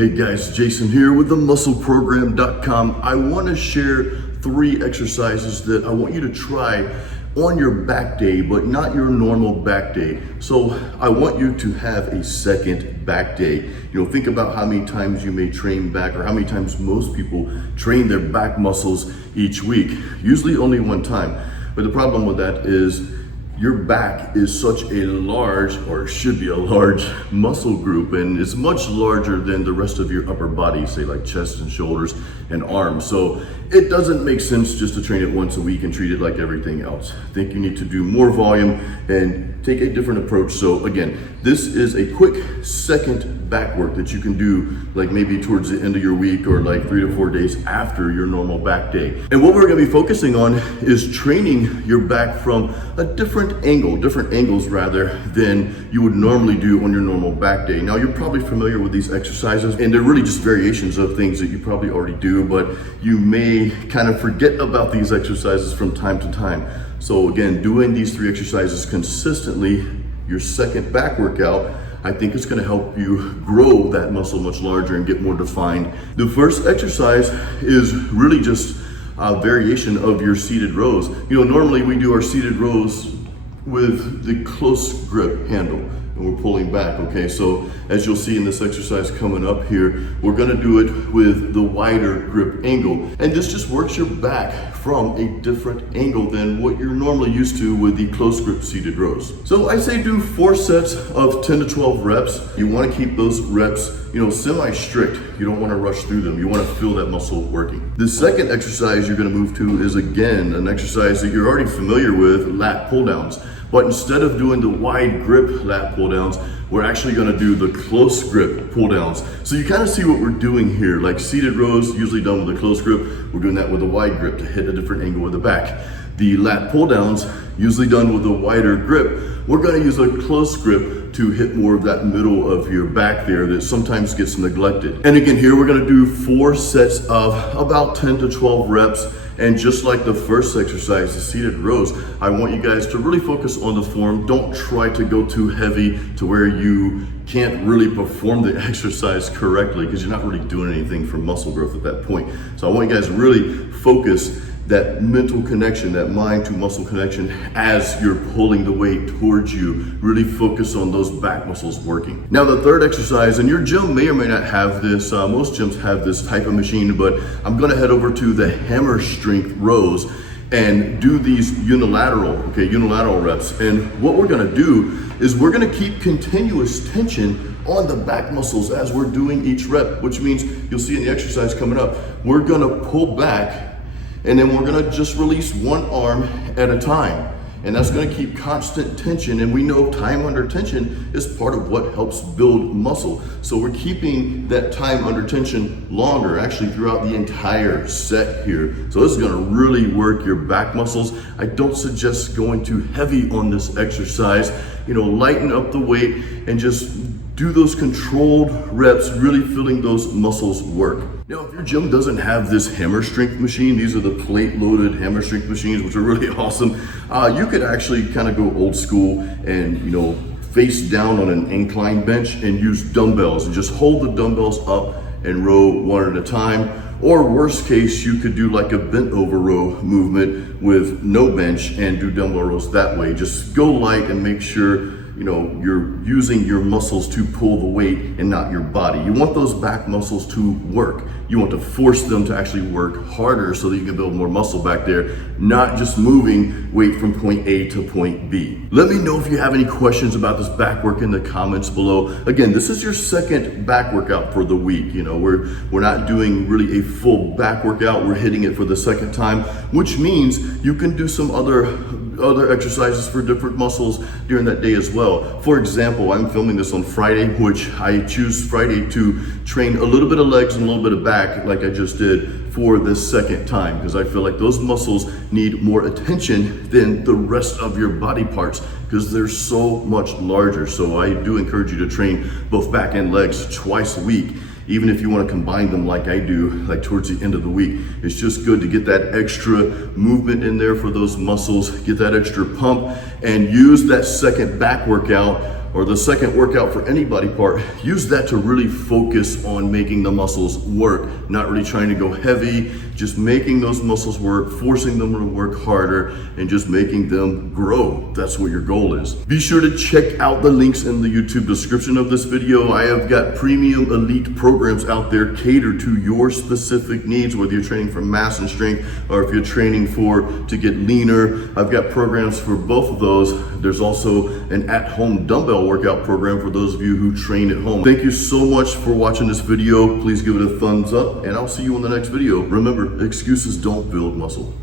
Hey guys, Jason here with themuscleprogram.com. I want to share 3 exercises that I want you to try on your back day, but not your normal back day. So I want you to have a second back day. Think about how many times you may train back, or how many times most people train their back muscles each week. Usually only one time. But the problem with that is your back is such a large, or should be a large, muscle group, and it's much larger than the rest of your upper body, say like chest and shoulders and arms. So it doesn't make sense just to train it once a week and treat it like everything else. I think you need to do more volume and take a different approach. So again, this is a quick second back work that you can do like maybe towards the end of your week, or like 3 to 4 days after your normal back day. And what we're gonna be focusing on is training your back from a different angles rather than you would normally do on your normal back day. Now you're probably familiar with these exercises, and they're really just variations of things that you probably already do, but you may kind of forget about these exercises from time to time. So again, doing these 3 exercises consistently, your second back workout, I think it's gonna help you grow that muscle much larger and get more defined. The first exercise is really just a variation of your seated rows. Normally we do our seated rows with the close grip handle, and we're pulling back, okay? So as you'll see in this exercise coming up here, we're gonna do it with the wider grip angle. And this just works your back from a different angle than what you're normally used to with the close grip seated rows. So I say do 4 sets of 10 to 12 reps. You wanna keep those reps, semi-strict. You don't wanna rush through them. You wanna feel that muscle working. The second exercise you're gonna move to is, again, an exercise that you're already familiar with, lat pull downs. But instead of doing the wide grip lat pull downs, we're actually gonna do the close grip pull downs. So you kind of see what we're doing here. Like seated rows, usually done with a close grip. We're doing that with a wide grip to hit a different angle with the back. The lat pull downs, usually done with a wider grip. We're gonna use a close grip to hit more of that middle of your back there that sometimes gets neglected. And again, here we're gonna do 4 sets of about 10 to 12 reps. And just like the first exercise, the seated rows, I want you guys to really focus on the form. Don't try to go too heavy to where you can't really perform the exercise correctly, because you're not really doing anything for muscle growth at that point. So I want you guys to really focus that mental connection, that mind to muscle connection as you're pulling the weight towards you. Really focus on those back muscles working. Now the third exercise, and your gym may or may not have this, most gyms have this type of machine, but I'm gonna head over to the hammer strength rows and do these unilateral reps. And what we're gonna do is we're gonna keep continuous tension on the back muscles as we're doing each rep, which means you'll see in the exercise coming up, we're gonna pull back, and then we're gonna just release one arm at a time. And that's gonna keep constant tension. And we know time under tension is part of what helps build muscle. So we're keeping that time under tension longer, actually throughout the entire set here. So this is gonna really work your back muscles. I don't suggest going too heavy on this exercise. Lighten up the weight and just do those controlled reps, really feeling those muscles work. Now, if your gym doesn't have this hammer strength machine, these are the plate loaded hammer strength machines, which are really awesome. You could actually kind of go old school and, face down on an incline bench and use dumbbells and just hold the dumbbells up and row one at a time. Or worst case, you could do like a bent over row movement with no bench and do dumbbell rows that way. Just go light and make sure you're using your muscles to pull the weight and not your body. You want those back muscles to work. You want to force them to actually work harder so that you can build more muscle back there, not just moving weight from point A to point B. Let me know if you have any questions about this back work in the comments below. Again, this is your second back workout for the week. We're not doing really a full back workout. We're hitting it for the second time, which means you can do some other exercises for different muscles during that day as well. For example, I'm filming this on Friday, which I choose Friday to train a little bit of legs and a little bit of back like I just did for this second time, because I feel like those muscles need more attention than the rest of your body parts because they're so much larger. So I do encourage you to train both back and legs twice a week. Even if you want to combine them like I do, like towards the end of the week. It's just good to get that extra movement in there for those muscles, get that extra pump, and use that second back workout or the second workout for any body part, use that to really focus on making the muscles work, not really trying to go heavy, just making those muscles work, forcing them to work harder, and just making them grow. That's what your goal is. Be sure to check out the links in the YouTube description of this video. I have got premium elite programs out there catered to your specific needs, whether you're training for mass and strength or if you're training to get leaner. I've got programs for both of those. There's also an at-home dumbbell workout program for those of you who train at home. Thank you so much for watching this video. Please give it a thumbs up, and I'll see you in the next video. Remember, excuses don't build muscle.